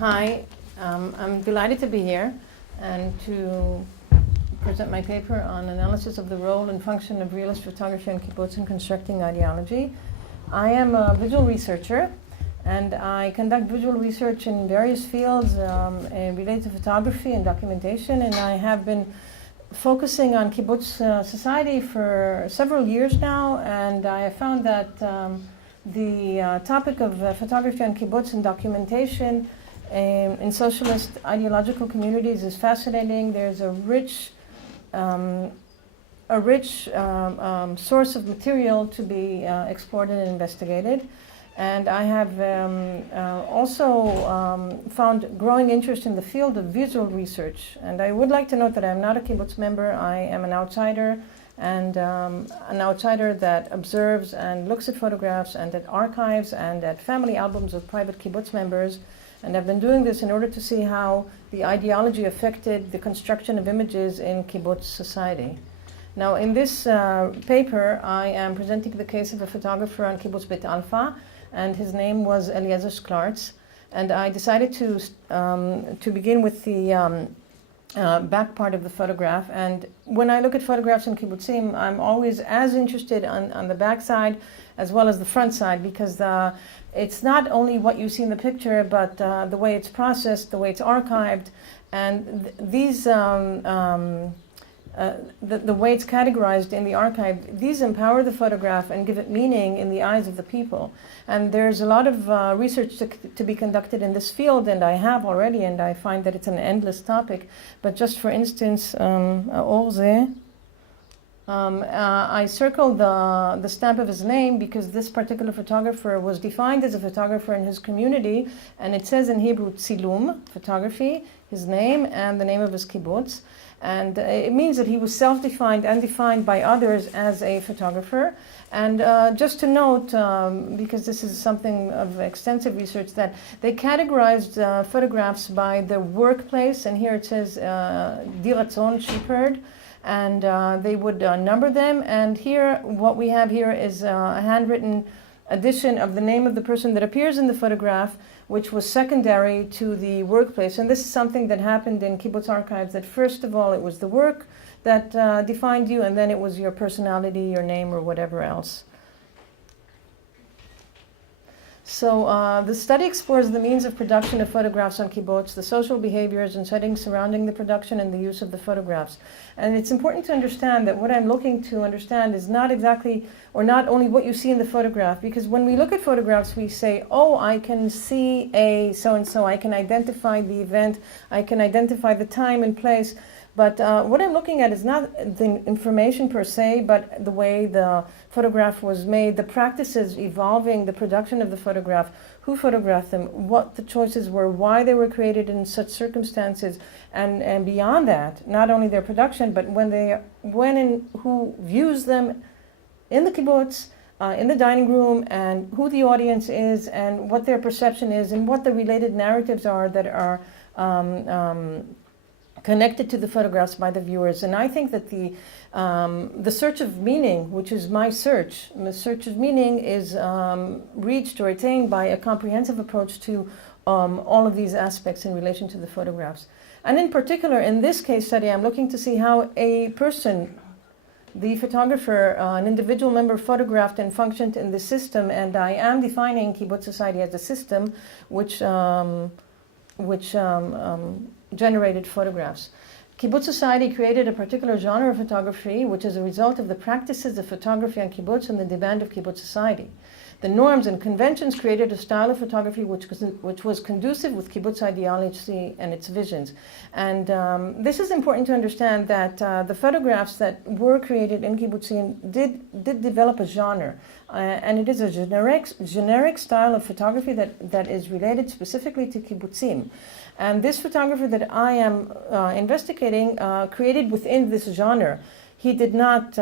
Hi, I'm delighted to be here and to present my paper on analysis of the role and function of realist photography and kibbutz in constructing ideology. I am a visual researcher and I conduct visual research in various fields related to photography and documentation, and I have been focusing on kibbutz society for several years now, and I have found that the topic of photography on kibbutz and documentation in socialist ideological communities is fascinating. There's a rich source of material to be explored and investigated. And I have also found growing interest in the field of visual research. And I would like to note that I'm not a kibbutz member. I am an outsider, and an outsider that observes and looks at photographs and at archives and at family albums of private kibbutz members. And I've been doing this in order to see how the ideology affected the construction of images in kibbutz society. Now, in this paper, I am presenting the case of a photographer on Kibbutz Bet Alfa, and his name was Eliezer Sklarz. And I decided to begin with the back part of the photograph. And when I look at photographs in kibbutzim, I'm always as interested on the back side as well as the front side, because it's not only what you see in the picture, but the way it's processed, the way it's archived, and these the way it's categorized in the archive. These empower the photograph and give it meaning in the eyes of the people. And there's a lot of research to be conducted in this field, and I have already, and I find that it's an endless topic. But just for instance, I circled the stamp of his name because this particular photographer was defined as a photographer in his community, and it says in Hebrew tzilum, photography, his name and the name of his kibbutz. And it means that he was self-defined and defined by others as a photographer. And just to note, because this is something of extensive research, that they categorized photographs by the workplace, and here it says Di Ratzon, shepherd, and they would number them. And here, what we have here is a handwritten addition of the name of the person that appears in the photograph, which was secondary to the workplace. And this is something that happened in kibbutz archives, that first of all it was the work that defined you, and then it was your personality, your name, or whatever else. So the study explores the means of production of photographs on kibbutz, the social behaviors and settings surrounding the production and the use of the photographs. And it's important to understand that what I'm looking to understand is not exactly, or not only what you see in the photograph, because when we look at photographs, we say, oh, I can see a so-and-so, I can identify the event, I can identify the time and place. But what I'm looking at is not the information per se, but the way the photograph was made, the practices evolving the production of the photograph, who photographed them, what the choices were, why they were created in such circumstances, and beyond that, not only their production, but when and who views them in the kibbutz, in the dining room, and who the audience is, and what their perception is, and what the related narratives are that are connected to the photographs by the viewers. And I think that the search of meaning, which is my search, the search of meaning is reached or attained by a comprehensive approach to all of these aspects in relation to the photographs. And in particular, in this case study, I'm looking to see how a person, the photographer, an individual member, photographed and functioned in the system. And I am defining kibbutz society as a system which generated photographs. Kibbutz society created a particular genre of photography, which is a result of the practices of photography on kibbutz and the demand of kibbutz society. The norms and conventions created a style of photography which was conducive with kibbutz ideology and its visions. And this is important to understand, that the photographs that were created in kibbutzim did develop a genre. And it is a generic style of photography that is related specifically to kibbutzim. And this photographer that I am investigating created within this genre. He did not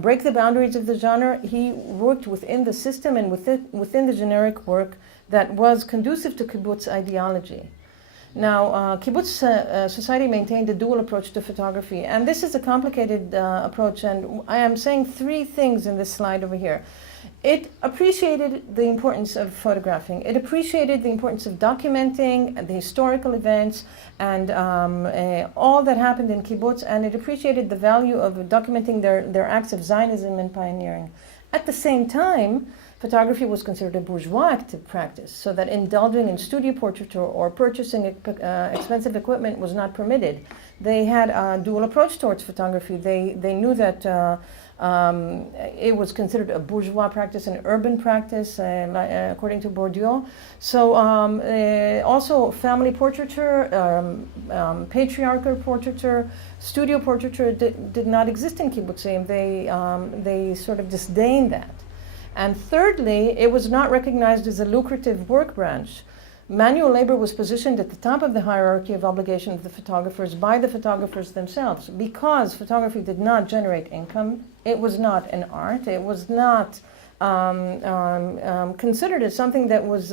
break the boundaries of the genre. He worked within the system and within the generic work that was conducive to kibbutz ideology. Now, kibbutz society maintained a dual approach to photography, and this is a complicated approach, and I am saying three things in this slide over here. It appreciated the importance of photographing. It appreciated the importance of documenting the historical events and all that happened in kibbutz, and it appreciated the value of documenting their acts of Zionism and pioneering. At the same time, photography was considered a bourgeois active practice, so that indulging in studio portraiture or purchasing expensive equipment was not permitted. They had a dual approach towards photography. They knew that it was considered a bourgeois practice, an urban practice, according to Bourdieu. So also family portraiture, patriarchal portraiture, studio portraiture did not exist in kibbutzim. They sort of disdained that. And thirdly, it was not recognized as a lucrative work branch. Manual labor was positioned at the top of the hierarchy of obligation of the photographers by the photographers themselves. Because photography did not generate income, it was not an art, it was not considered as something that was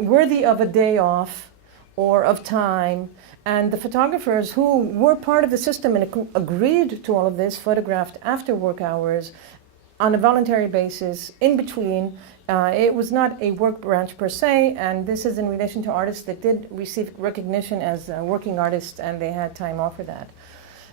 worthy of a day off or of time. And the photographers who were part of the system and agreed to all of this photographed after work hours on a voluntary basis, in between. It was not a work branch per se, and this is in relation to artists that did receive recognition as working artists, and they had time off for that.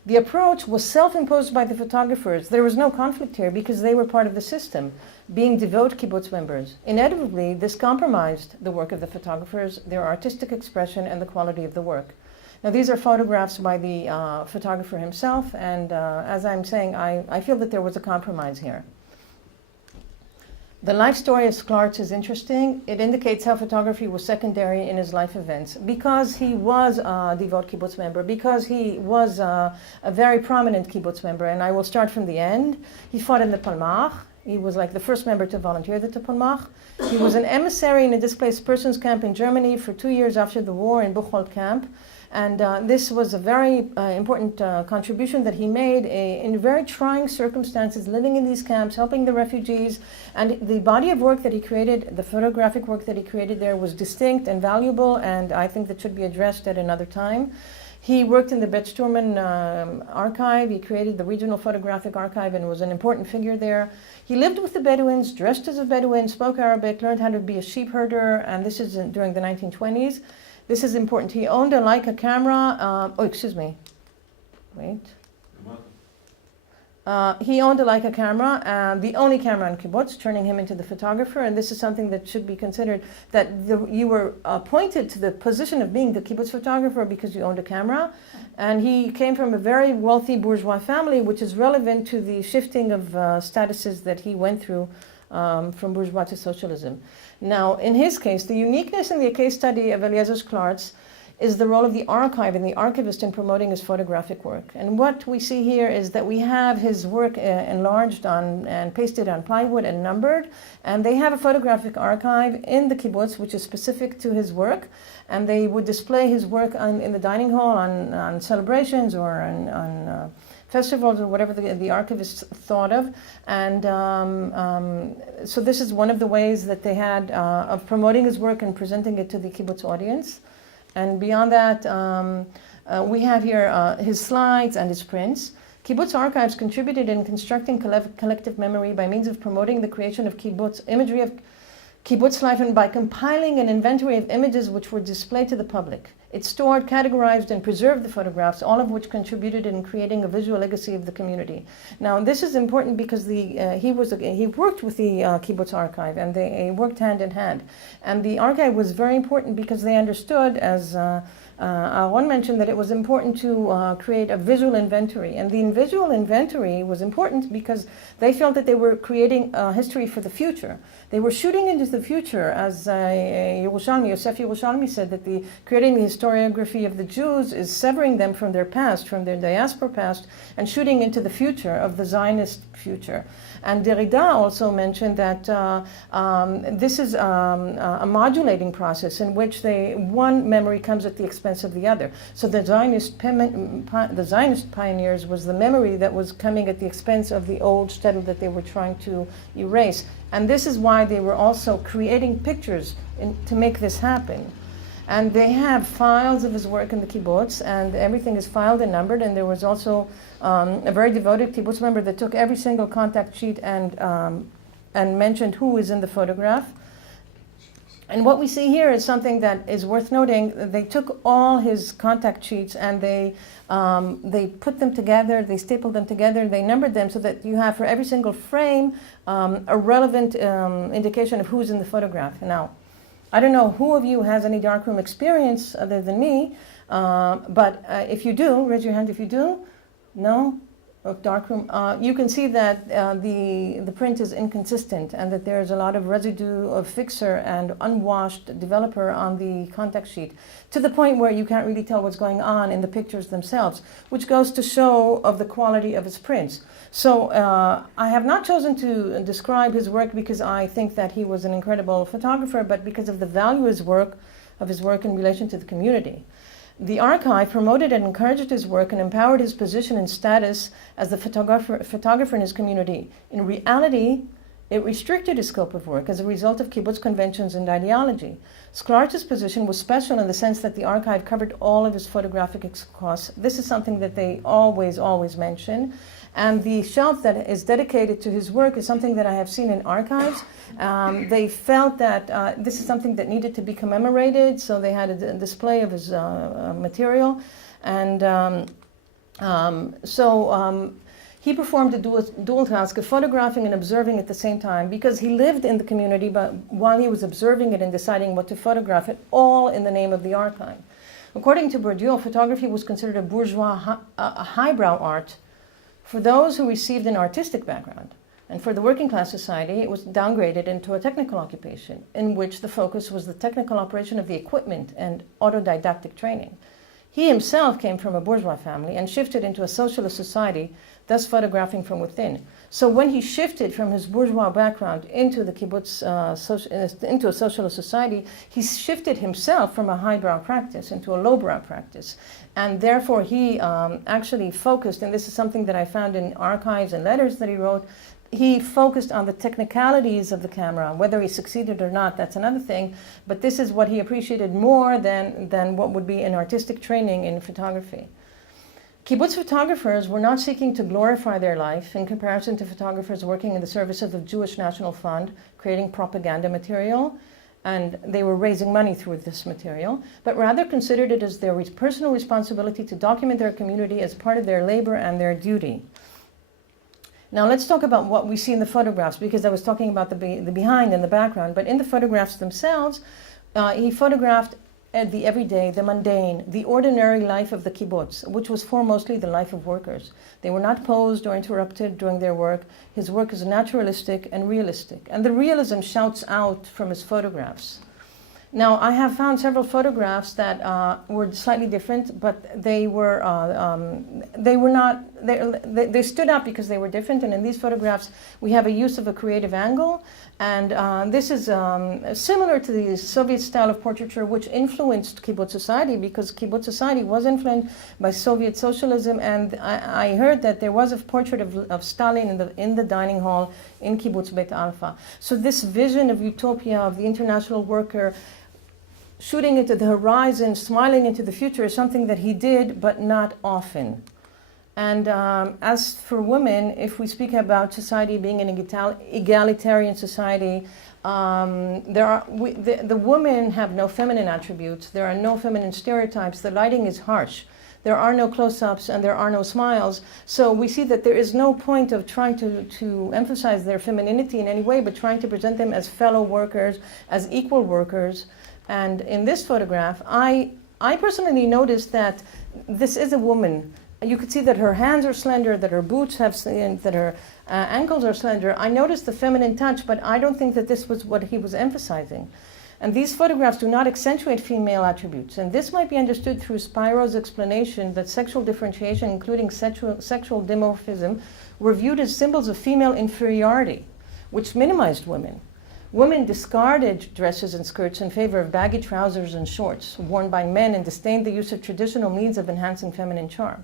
The approach was self-imposed by the photographers. There was no conflict here because they were part of the system, being devout kibbutz members. Inevitably, this compromised the work of the photographers, their artistic expression, and the quality of the work. Now, these are photographs by the photographer himself, and as I'm saying, I feel that there was a compromise here. The life story of Sklarz is interesting. It indicates how photography was secondary in his life events. Because he was a devout kibbutz member, because he was a very prominent kibbutz member, and I will start from the end. He fought in the Palmach. He was like the first member to volunteer at the Palmach. He was an emissary in a displaced persons camp in Germany for 2 years after the war in Buchwald camp. And this was a very important contribution that he made in very trying circumstances, living in these camps, helping the refugees. And the body of work that he created, the photographic work that he created there, was distinct and valuable, and I think that should be addressed at another time. He worked in the Bet Sturman archive. He created the regional photographic archive and was an important figure there. He lived with the Bedouins, dressed as a Bedouin, spoke Arabic, learned how to be a sheep herder, and this is during the 1920s. This is important. He owned a Leica camera. He owned a Leica camera, the only camera in kibbutz, turning him into the photographer. And this is something that should be considered, that you were appointed to the position of being the kibbutz photographer because you owned a camera. And he came from a very wealthy bourgeois family, which is relevant to the shifting of statuses that he went through from bourgeois to socialism. Now, in his case, the uniqueness in the case study of Eliezer Sklarz is the role of the archive and the archivist in promoting his photographic work. And what we see here is that we have his work enlarged on and pasted on plywood and numbered, and they have a photographic archive in the kibbutz which is specific to his work, and they would display his work in the dining hall on celebrations or on festivals or whatever the archivists thought of. And so this is one of the ways that they had of promoting his work and presenting it to the kibbutz audience. And beyond that, we have here his slides and his prints. Kibbutz archives contributed in constructing collective memory by means of promoting the creation of kibbutz imagery of kibbutz life and by compiling an inventory of images which were displayed to the public. It stored, categorized, and preserved the photographs, all of which contributed in creating a visual legacy of the community. Now, this is important because he worked with the Kibbutz archive, and they worked hand in hand. And the archive was very important because they understood, as Aaron mentioned, that it was important to create a visual inventory. And the visual inventory was important because they felt that they were creating a history for the future. They were shooting into the future, as Yosef Yerushalmi said, that creating the historiography of the Jews is severing them from their past, from their diaspora past, and shooting into the future of the Zionist future. And Derrida also mentioned that this is a modulating process in which one memory comes at the expense of the other. So the Zionist pioneers was the memory that was coming at the expense of the old shtetl that they were trying to erase. And this is why they were also creating pictures to make this happen. And they have files of his work in the kibbutz, and everything is filed and numbered. And there was also a very devoted kibbutz member that took every single contact sheet and and mentioned who is in the photograph. And what we see here is something that is worth noting. They took all his contact sheets and they put them together, they stapled them together, they numbered them so that you have for every single frame a relevant indication of who's in the photograph. Now, I don't know who of you has any darkroom experience other than me, but if you do, raise your hand if you do. No? Of darkroom, you can see that the print is inconsistent and that there's a lot of residue of fixer and unwashed developer on the contact sheet, to the point where you can't really tell what's going on in the pictures themselves, which goes to show of the quality of his prints. So I have not chosen to describe his work because I think that he was an incredible photographer, but because of the value of his work in relation to the community. The archive promoted and encouraged his work and empowered his position and status as the photographer in his community. In reality, it restricted his scope of work as a result of kibbutz conventions and ideology. Sklarch's position was special in the sense that the archive covered all of his photographic costs. This is something that they always mention. And the shelf that is dedicated to his work is something that I have seen in archives. They felt that this is something that needed to be commemorated, so they had a display of his material. And he performed a dual task of photographing and observing at the same time, because he lived in the community, but while he was observing it and deciding what to photograph it, all in the name of the archive. According to Bourdieu, photography was considered a bourgeois, a highbrow art for those who received an artistic background. And for the working class society, it was downgraded into a technical occupation, in which the focus was the technical operation of the equipment and autodidactic training. He himself came from a bourgeois family and shifted into a socialist society, thus photographing from within. So when he shifted from his bourgeois background into the kibbutz, into a socialist society, he shifted himself from a highbrow practice into a lowbrow practice. And therefore he actually focused, and this is something that I found in archives and letters that he wrote, he focused on the technicalities of the camera. Whether he succeeded or not, that's another thing, but this is what he appreciated more than what would be an artistic training in photography. Kibbutz photographers were not seeking to glorify their life in comparison to photographers working in the service of the Jewish National Fund, creating propaganda material, and they were raising money through this material, but rather considered it as their personal responsibility to document their community as part of their labor and their duty. Now let's talk about what we see in the photographs, because I was talking about the behind and the background, but in the photographs themselves, he photographed the everyday, the mundane, the ordinary life of the kibbutz, which was foremostly the life of workers. They were not posed or interrupted during their work. His work is naturalistic and realistic, and the realism shouts out from his photographs. Now, I have found several photographs that were slightly different, but they stood out because they were different. And in these photographs, we have a use of a creative angle. And this is similar to the Soviet style of portraiture, which influenced kibbutz society, because kibbutz society was influenced by Soviet socialism. And I heard that there was a portrait of Stalin in the dining hall in Kibbutz Bet Alfa. So this vision of utopia, of the international worker, shooting into the horizon, smiling into the future, is something that he did, but not often. And as for women, if we speak about society being an egalitarian society, the women have no feminine attributes. There are no feminine stereotypes. The lighting is harsh. There are no close-ups and there are no smiles. So we see that there is no point of trying to emphasize their femininity in any way, but trying to present them as fellow workers, as equal workers. And in this photograph, I personally noticed that this is a woman. You could see that her hands are slender, that her boots have, that her ankles are slender. I noticed the feminine touch, but I don't think that this was what he was emphasizing. And these photographs do not accentuate female attributes. And this might be understood through Spiro's explanation that sexual differentiation, including sexual dimorphism, were viewed as symbols of female inferiority, which minimized women. Women discarded dresses and skirts in favor of baggy trousers and shorts worn by men, and disdained the use of traditional means of enhancing feminine charm.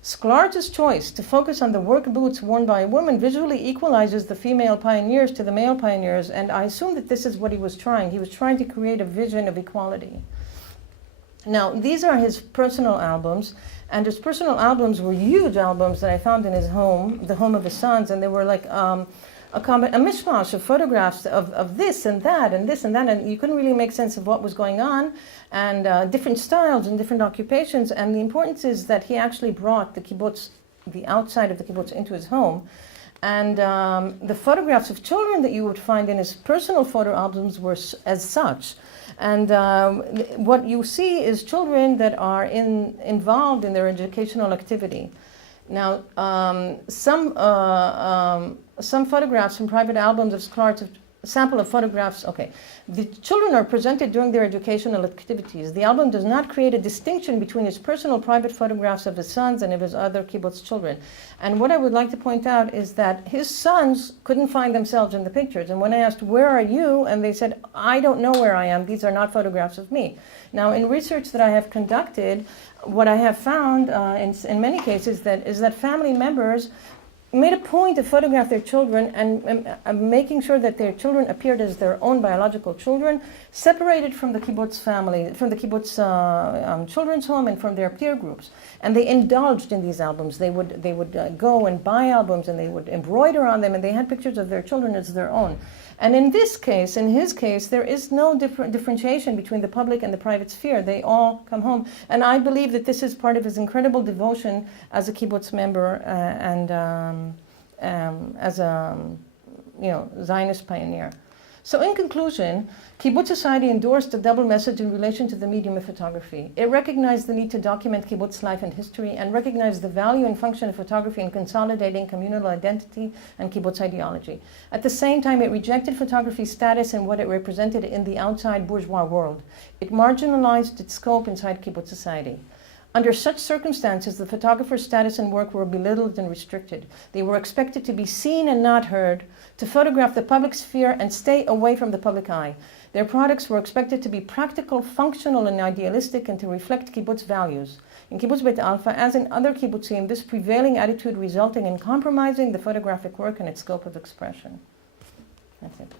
Sklarch's choice to focus on the work boots worn by a woman visually equalizes the female pioneers to the male pioneers, and I assume that this is what he was trying. He was trying to create a vision of equality. Now, these are his personal albums, and his personal albums were huge albums that I found in his home, the home of his sons, and they were like a mishmash of photographs of this and that and this and that, and you couldn't really make sense of what was going on, and different styles and different occupations. And the importance is that he actually brought the kibbutz, the outside of the kibbutz, into his home. And the photographs of children that you would find in his personal photo albums were as such. And what you see is children that are involved in their educational activity. Now, some photographs from private albums of scholars, a sample of photographs, okay. The children are presented during their educational activities. The album does not create a distinction between his personal private photographs of his sons and of his other kibbutz children. And what I would like to point out is that his sons couldn't find themselves in the pictures. And when I asked, where are you? And they said, I don't know where I am. These are not photographs of me. Now, in research that I have conducted, what I have found in many cases is that family members made a point to photograph their children and making sure that their children appeared as their own biological children, separated from the kibbutz family, from the kibbutz children's home and from their peer groups. And they indulged in these albums. They would go and buy albums, and they would embroider on them, and they had pictures of their children as their own. And in this case, in his case, there is no differentiation between the public and the private sphere. They all come home. And I believe that this is part of his incredible devotion as a kibbutz member and as a Zionist pioneer. So in conclusion, Kibbutz Society endorsed a double message in relation to the medium of photography. It recognized the need to document kibbutz life and history, and recognized the value and function of photography in consolidating communal identity and kibbutz ideology. At the same time, it rejected photography's status and what it represented in the outside bourgeois world. It marginalized its scope inside kibbutz society. Under such circumstances, the photographer's status and work were belittled and restricted. They were expected to be seen and not heard, to photograph the public sphere and stay away from the public eye. Their products were expected to be practical, functional, and idealistic, and to reflect kibbutz values. In Kibbutz Bet Alfa, as in other kibbutzim, this prevailing attitude resulting in compromising the photographic work and its scope of expression. That's it.